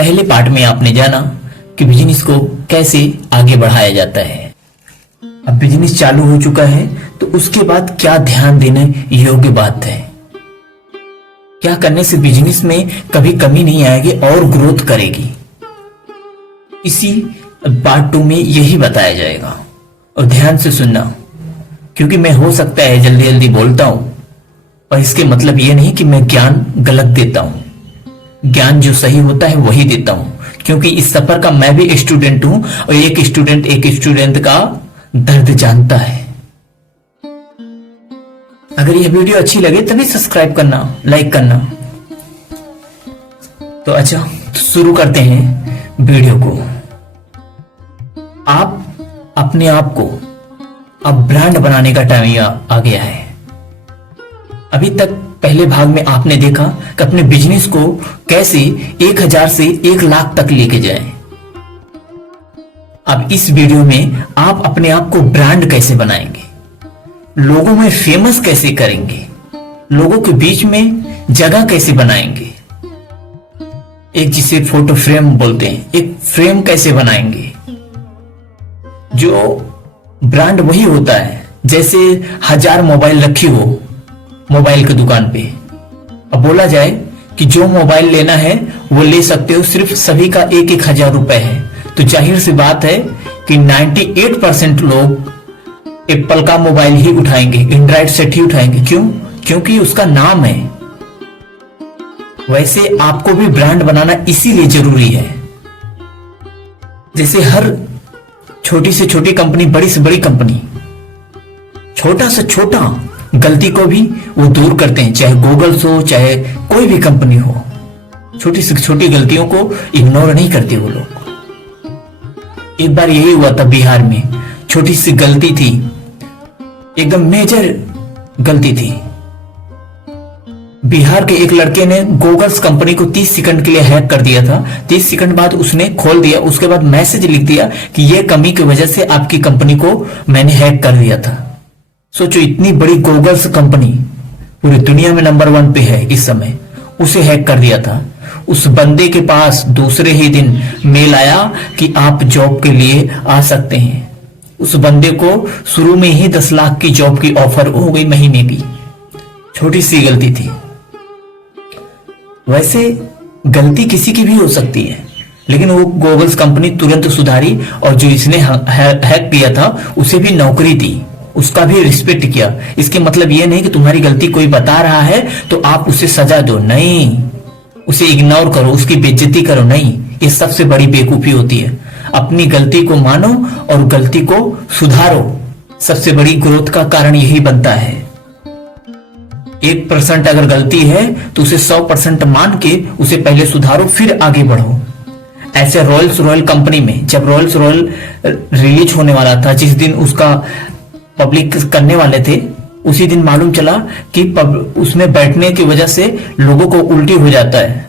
पहले पार्ट में आपने जाना कि बिजनेस को कैसे आगे बढ़ाया जाता है। अब बिजनेस चालू हो चुका है तो उसके बाद क्या ध्यान देने योग्य बात है, क्या करने से बिजनेस में कभी कमी नहीं आएगी और ग्रोथ करेगी, इसी पार्ट 2 में यही बताया जाएगा। और ध्यान से सुनना, क्योंकि मैं हो सकता है जल्दी जल्दी बोलता हूं और इसके मतलब यह नहीं कि मैं ज्ञान गलत देता हूं। ज्ञान जो सही होता है वही देता हूं, क्योंकि इस सफर का मैं भी स्टूडेंट हूं और एक स्टूडेंट का दर्द जानता है। अगर यह वीडियो अच्छी लगे तभी सब्सक्राइब करना, लाइक करना। तो अच्छा, तो शुरू करते हैं वीडियो को। आप अपने आप को अब ब्रांड बनाने का टाइम आ गया है। अभी तक पहले भाग में आपने देखा कि अपने बिजनेस को कैसे 1000 से 1 लाख तक लेके जाएं। अब इस वीडियो में आप अपने आप को ब्रांड कैसे बनाएंगे, लोगों में फेमस कैसे करेंगे, लोगों के बीच में जगह कैसे बनाएंगे, एक जिसे फोटो फ्रेम बोलते हैं, एक फ्रेम कैसे बनाएंगे। जो ब्रांड वही होता है जैसे 1000 मोबाइल रखी हो मोबाइल की दुकान पे। अब बोला जाए कि जो मोबाइल लेना है वो ले सकते हो, सिर्फ सभी का 1-1000 रुपए है, तो जाहिर सी बात है कि 98% लोग एप्पल का मोबाइल ही उठाएंगे, एंड्रॉइड सेट ही उठाएंगे। क्यों? क्योंकि उसका नाम है। वैसे आपको भी ब्रांड बनाना इसीलिए जरूरी है। जैसे हर छोटी से छोटी कंपनी, बड़ी से बड़ी कंपनी, छोटा से छोटा गलती को भी वो दूर करते हैं, चाहे गूगल्स हो चाहे कोई भी कंपनी हो। छोटी से छोटी गलतियों को इग्नोर नहीं करते वो लोग। एक बार यही हुआ था बिहार में, छोटी सी गलती थी, एकदम मेजर गलती थी। बिहार के एक लड़के ने गूगल्स कंपनी को 30 सेकंड के लिए हैक कर दिया था। 30 सेकंड बाद उसने खोल दिया, उसके बाद मैसेज लिख दिया कि यह कमी की वजह से आपकी कंपनी को मैंने हैक कर दिया था। सोचो, इतनी बड़ी गूगल्स कंपनी पूरी दुनिया में नंबर 1 पे है इस समय, उसे हैक कर दिया था। उस बंदे के पास दूसरे ही दिन मेल आया कि आप जॉब के लिए आ सकते हैं। उस बंदे को शुरू में ही 10 लाख की जॉब की ऑफर हो गई महीने की। छोटी सी गलती थी। वैसे गलती किसी की भी हो सकती है, लेकिन वो गूगल्स कंपनी तुरंत सुधारी और जो इसने हैक किया था उसे भी नौकरी दी, उसका भी रिस्पेक्ट किया। इसके मतलब ये नहीं कि तुम्हारी गलती कोई बता रहा है तो आप उसे सजा दो, नहीं, उसे इग्नोर करो, उसकी बेइज्जती करो, नहीं। ये सबसे बड़ी बेवकूफी होती है। अपनी गलती को मानो और गलती को सुधारो। सबसे बड़ी ग्रोथ का कारण यही बनता है। 1% अगर गलती है तो उसे 100% मान के उसे पहले सुधारो, फिर आगे बढ़ो। ऐसे रॉयल्स रॉयल कंपनी में जब रॉयल्स रॉयल रिलीज होने वाला था, जिस दिन उसका पब्लिक करने वाले थे, उसी दिन मालूम चला कि उसमें बैठने की वजह से लोगों को उल्टी हो जाता है,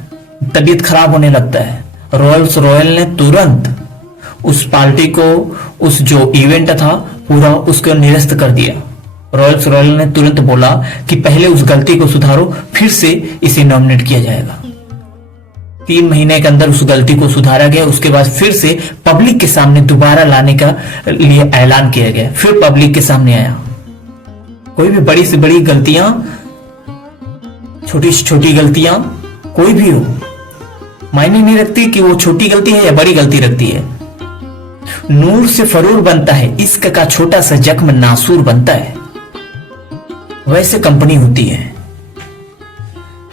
तबीयत खराब होने लगता है। रॉयल्स रॉयल ने तुरंत उस पार्टी को, उस जो इवेंट था पूरा, उसको निरस्त कर दिया। रॉयल्स रॉयल ने तुरंत बोला कि पहले उस गलती को सुधारो, फिर से इसे नॉमिनेट किया जाएगा। 3 महीने के अंदर उस गलती को सुधारा गया। उसके बाद फिर से पब्लिक के सामने दोबारा लाने का लिए ऐलान किया गया, फिर पब्लिक के सामने आया। कोई भी बड़ी से बड़ी गलतियां, छोटी से छोटी गलतियां, कोई भी हो, मायने नहीं रखती कि वो छोटी गलती है या बड़ी गलती रखती है। नूर से फरूर बनता है, इश्क का छोटा सा जख्म नासूर बनता है। वैसे कंपनी होती है।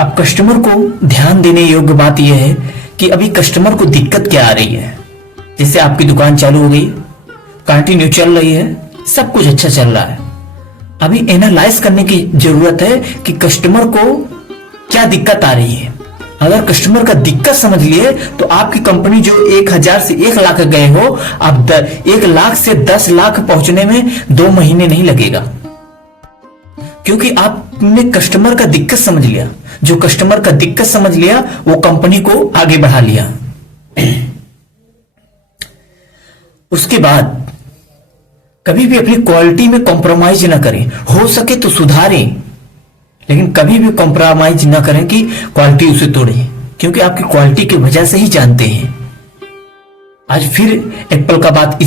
अब कस्टमर को ध्यान देने योग्य बात यह है कि अभी कस्टमर को दिक्कत क्या आ रही है। जैसे आपकी दुकान चालू हो गई, कंटिन्यू चल रही है, सब कुछ अच्छा चल रहा है। अभी एनालाइज करने की जरूरत है कि कस्टमर को क्या दिक्कत आ रही है। अगर कस्टमर का दिक्कत समझ लिए तो आपकी कंपनी जो 1000 से 1 लाख गए हो, अब 1 लाख से 10 लाख पहुंचने में 2 महीने नहीं लगेगा, क्योंकि आपने कस्टमर का दिक्कत समझ लिया। जो कस्टमर का दिक्कत समझ लिया वो कंपनी को आगे बढ़ा लिया। उसके बाद कभी भी अपनी क्वालिटी में कॉम्प्रोमाइज ना करें। हो सके तो सुधारें, लेकिन कभी भी कॉम्प्रोमाइज ना करें कि क्वालिटी उसे तोड़े। क्योंकि आपकी क्वालिटी की वजह से ही जानते हैं। आज फिर एप्पल का बात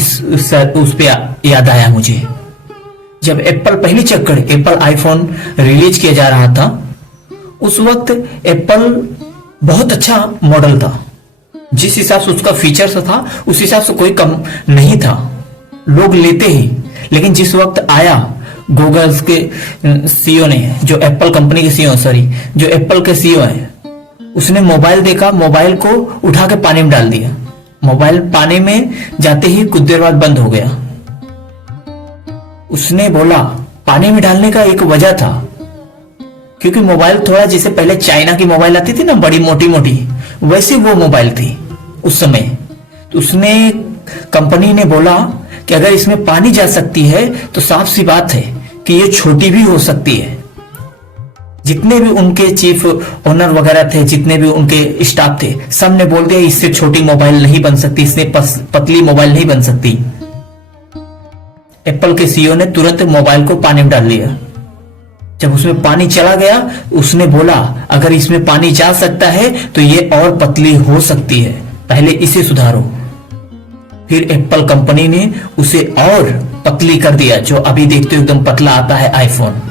उस पे याद आया मुझे। जब एप्पल पहली चक्कर एप्पल आईफोन रिलीज किया जा रहा था, उस वक्त एप्पल बहुत अच्छा मॉडल था। जिस हिसाब से उसका फीचर्स था उस हिसाब से कोई कम नहीं था, लोग लेते ही। लेकिन जिस वक्त आया गूगल के सीईओ ने, जो एप्पल कंपनी के सीईओ जो एप्पल के सीईओ है, उसने मोबाइल देखा, मोबाइल को उठा के पानी में डाल दिया। मोबाइल पानी में जाते ही कुछ देर बाद बंद हो गया। उसने बोला पानी में डालने का एक वजह था, क्योंकि मोबाइल थोड़ा जैसे पहले चाइना की मोबाइल आती थी ना, बड़ी मोटी मोटी, वैसे वो मोबाइल थी उस समय। तो उसने कंपनी ने बोला कि अगर इसमें पानी जा सकती है तो साफ सी बात है कि ये छोटी भी हो सकती है। जितने भी उनके चीफ ओनर वगैरह थे, जितने भी उनके स्टाफ थे, सब ने बोल दिया इससे छोटी मोबाइल नहीं बन सकती, इससे पतली मोबाइल नहीं बन सकती। एप्पल के सीईओ ने तुरंत मोबाइल को पानी में डाल लिया। जब उसमें पानी चला गया, उसने बोला अगर इसमें पानी जा सकता है तो ये और पतली हो सकती है, पहले इसे सुधारो। फिर एप्पल कंपनी ने उसे और पतली कर दिया, जो अभी देखते हो एकदम पतला आता है आईफोन।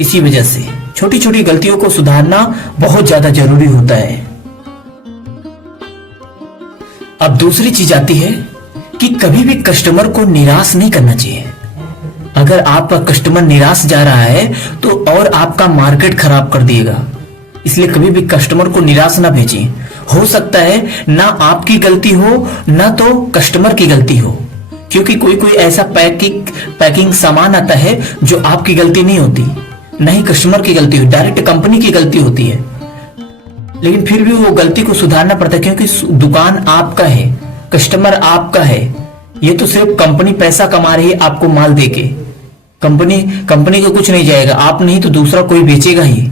इसी वजह से छोटी छोटी गलतियों को सुधारना बहुत ज्यादा जरूरी होता है। अब दूसरी चीज आती है कि कभी भी कस्टमर को निराश नहीं करना चाहिए। अगर आपका कस्टमर निराश जा रहा है तो और आपका मार्केट खराब कर दिएगा। इसलिए कभी भी कस्टमर को निराश ना भेजिए। हो सकता है ना आपकी गलती हो ना तो कस्टमर की गलती हो, क्योंकि कोई कोई ऐसा पैकिंग सामान आता है जो आपकी गलती नहीं होती, नहीं कस्टमर की गलती होती, डायरेक्ट कंपनी की गलती होती है। लेकिन फिर भी वो गलती को सुधारना पड़ता है, क्योंकि दुकान आपका है, कस्टमर आपका है। ये तो सिर्फ कंपनी पैसा कमा रही है आपको माल देके। कंपनी को कुछ नहीं जाएगा, आप नहीं तो दूसरा कोई बेचेगा ही।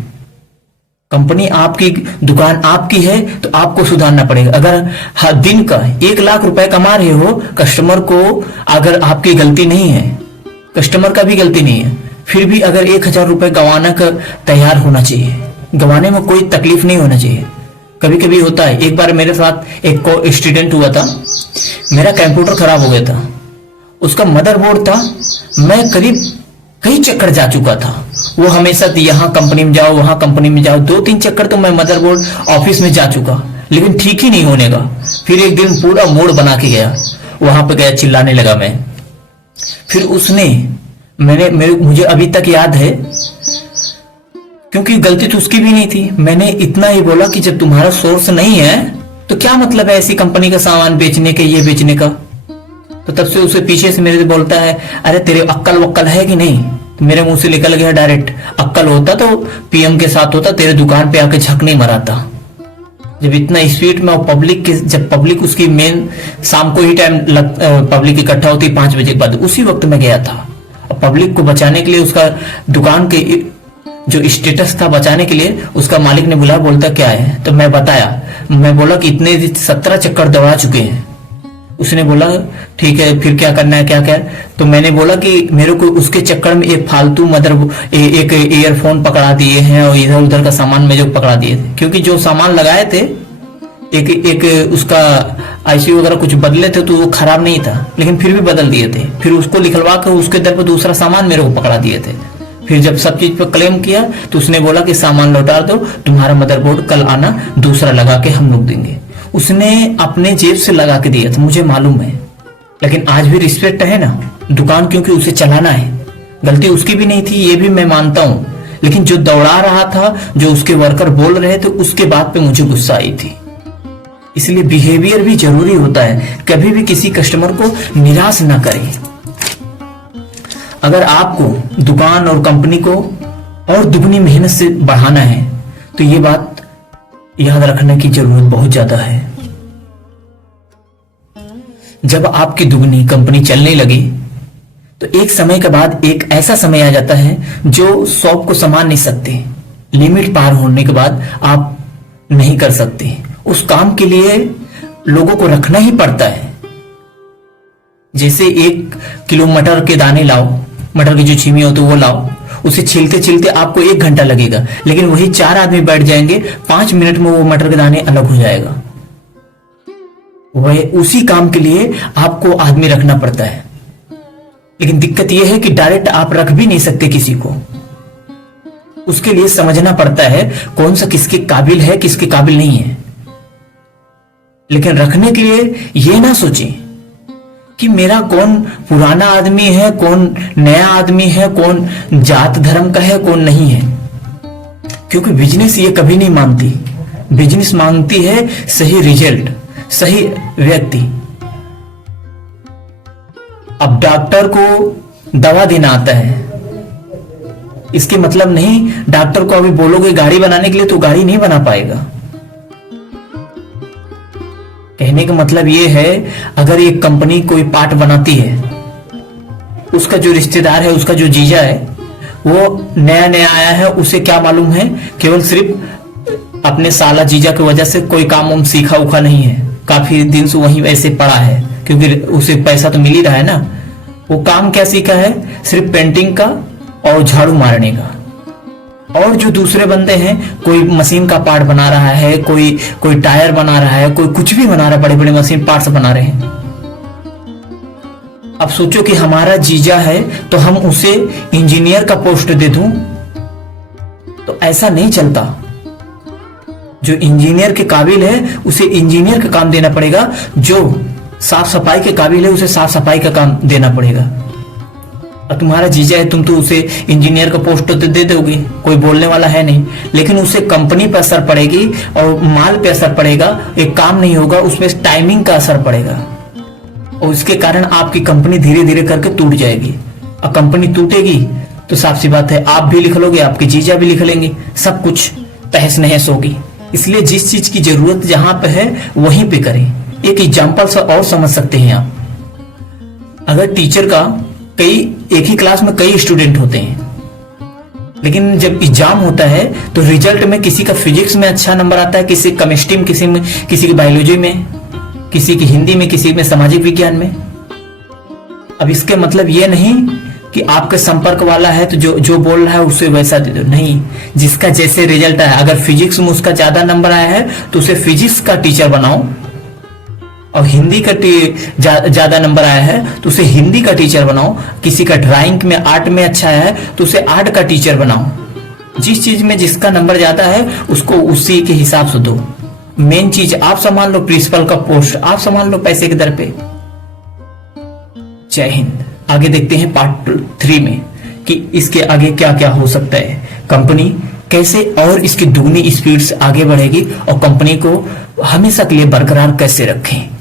कंपनी आपकी, दुकान आपकी है, तो आपको सुधारना पड़ेगा। अगर हर दिन का 1 लाख रुपए कमा रहे हो, कस्टमर को अगर आपकी गलती नहीं है, कस्टमर का भी गलती नहीं है, फिर भी अगर 1000 रुपए गंवाना का तैयार होना चाहिए। गंवाने में कोई तकलीफ नहीं होना चाहिए। कभी कभी होता है। एक बार मेरे साथ एक स्टूडेंट हुआ था, मेरा कंप्यूटर खराब हो गया था, उसका मदरबोर्ड था, मैं करीब कई चक्कर जा चुका था। वो हमेशा यहाँ कंपनी में जाओ, वहां कंपनी में जाओ, 2-3 चक्कर तो मैं मदरबोर्ड ऑफिस में जा चुका, लेकिन ठीक ही नहीं होने का। फिर एक दिन पूरा मूड बना के गया, वहां पे गया, चिल्लाने लगा मैं। फिर उसने मुझे अभी तक याद है, क्योंकि गलती तो उसकी भी नहीं थी, मैंने इतना ही बोला कि जब तुम्हारा सोर्स नहीं है तो क्या मतलब है ऐसी कंपनी का सामान बेचने के, ये बेचने का। तो तब से उसे पीछे से मेरे से बोलता है, अरे तेरे अक्कल वक्कल है कि नहीं। तो मेरे मुंह से निकल गया डायरेक्ट, अक्कल होता तो पीएम के साथ होता, तेरे दुकान पे आके झक नहीं मराता। जब इतना स्पीड में जब पब्लिक उसकी मेन शाम को ही टाइम पब्लिक इकट्ठा होती 5 बजे के बाद, उसी वक्त में गया था। और पब्लिक को बचाने के लिए, उसका दुकान के जो स्टेटस था बचाने के लिए, उसका मालिक ने बुलाया, बोलता क्या है। तो मैं बताया, मैं बोला कि इतने 17 चक्कर दौड़ा चुके हैं। उसने बोला ठीक है, फिर क्या करना है, क्या क्या। तो मैंने बोला कि मेरे को उसके चक्कर में एक फालतू एक ईयरफोन पकड़ा दिए हैं और इधर उधर का सामान में जो पकड़ा दिए थे, क्योंकि जो सामान लगाए थे, एक उसका आईसी वगैरह कुछ बदले थे तो वो खराब नहीं था, लेकिन फिर भी बदल दिए थे। फिर उसको लिखलवा कर उसके दर पर दूसरा सामान मेरे को पकड़ा दिए थे। फिर जब सब चीज पर क्लेम किया तो उसने बोला कि सामान लौटा दो, तुम्हारा मदरबोर्ड कल आना, दूसरा लगा के हम लोग देंगे। उसने अपने जेब से लगा के दिया था, मुझे मालूम है। लेकिन आज भी रिस्पेक्ट है ना दुकान, क्योंकि उसे चलाना है। गलती उसकी भी नहीं थी, ये भी मैं मानता हूं, लेकिन जो दौड़ा रहा था, जो उसके वर्कर बोल रहे थे, उसके बात पे मुझे गुस्सा आई थी। इसलिए बिहेवियर भी जरूरी होता है। कभी भी किसी कस्टमर को निराश ना करें। अगर आपको दुकान और कंपनी को और दुगनी मेहनत से बढ़ाना है तो ये बात याद रखने की जरूरत बहुत ज्यादा है। जब आपकी दुगनी कंपनी चलने लगी तो एक समय के बाद एक ऐसा समय आ जाता है जो शॉप को संभाल नहीं सकते। लिमिट पार होने के बाद आप नहीं कर सकते। उस काम के लिए लोगों को रखना ही पड़ता है। जैसे 1 किलो मटर के दाने लाओ, मटर की जो छीमी हो तो वो लाओ, उसे छीलते छीलते आपको 1 घंटा लगेगा, लेकिन वही 4 आदमी बैठ जाएंगे, 5 मिनट में वो मटर के दाने अलग हो जाएगा। वह उसी काम के लिए आपको आदमी रखना पड़ता है। लेकिन दिक्कत यह है कि डायरेक्ट आप रख भी नहीं सकते किसी को, उसके लिए समझना पड़ता है कौन सा किसके काबिल है, किसके काबिल नहीं है। लेकिन रखने के लिए यह ना सोचें कि मेरा कौन पुराना आदमी है, कौन नया आदमी है, कौन जात धर्म का है, कौन नहीं है, क्योंकि बिजनेस ये कभी नहीं मांगती। बिजनेस मांगती है सही रिजल्ट, सही व्यक्ति। अब डॉक्टर को दवा देना आता है, इसके मतलब नहीं डॉक्टर को अभी बोलोगे गाड़ी बनाने के लिए तो गाड़ी नहीं बना पाएगा। कहने का मतलब ये है, अगर एक कंपनी कोई पार्ट बनाती है, उसका जो रिश्तेदार है, उसका जो जीजा है, वो नया नया आया है, उसे क्या मालूम है, केवल सिर्फ अपने साला जीजा की वजह से कोई काम वाम सीखा उखा नहीं है, काफी दिन से वहीं ऐसे पड़ा है, क्योंकि उसे पैसा तो मिल ही रहा है ना। वो काम क्या सीखा है, सिर्फ पेंटिंग का और झाड़ू मारने का। और जो दूसरे बंदे हैं, कोई मशीन का पार्ट बना रहा है, कोई टायर बना रहा है, कोई कुछ भी बना रहा है, बड़े बड़े मशीन पार्ट्स बना रहे हैं। अब सोचो कि हमारा जीजा है तो हम उसे इंजीनियर का पोस्ट दे दूं, तो ऐसा नहीं चलता। जो इंजीनियर के काबिल है उसे इंजीनियर का काम देना पड़ेगा, जो साफ सफाई के काबिल है उसे साफ सफाई का काम देना पड़ेगा। और तुम्हारा जीजा है, तुम तो उसे इंजीनियर का पोस्ट तो दे दोगे, कोई बोलने वाला है नहीं, लेकिन उसे कंपनी पर असर पड़ेगी और माल पे असर पड़ेगा, एक काम नहीं होगा, उसमें टाइमिंग का असर पड़ेगा और उसके कारण आपकी कंपनी धीरे धीरे करके टूट जाएगी। और कंपनी टूटेगी तो साफ सी बात है, आप भी लिख लोगे, आपके जीजा भी लिख लेंगे, सब कुछ तहस नहस होगी। इसलिए जिस चीज की जरूरत जहां पे है वहीं पे करें। एक एग्जाम्पल से और समझ सकते हैं आप, अगर टीचर का एक ही क्लास में कई स्टूडेंट होते हैं, लेकिन जब एग्जाम होता है तो रिजल्ट में किसी का फिजिक्स में अच्छा नंबर आता है, किसी केमिस्ट्री में, किसी की बायोलॉजी में, किसी की हिंदी में, किसी में सामाजिक विज्ञान में। अब इसके मतलब ये नहीं कि आपके संपर्क वाला है तो जो बोल रहा है उसे वैसा दे दो, नहीं। जिसका जैसे रिजल्ट आया, अगर फिजिक्स में उसका ज्यादा नंबर आया है तो उसे फिजिक्स का टीचर बनाओ, और हिंदी का ज्यादा नंबर आया है तो उसे हिंदी का टीचर बनाओ। किसी का ड्राइंग में, आर्ट में अच्छा है तो उसे आर्ट का टीचर बनाओ। जिस चीज में जिसका नंबर ज्यादा है उसको उसी के हिसाब से दो। मेन चीज आप संभाल लो, प्रिंसिपल का पोस्ट आप संभाल लो पैसे के दर पे। जय हिंद। आगे देखते हैं पार्ट 3 में कि इसके आगे क्या क्या हो सकता है, कंपनी कैसे और इसकी दुगनी स्पीड से आगे बढ़ेगी और कंपनी को हमेशा के लिए बरकरार कैसे रखें।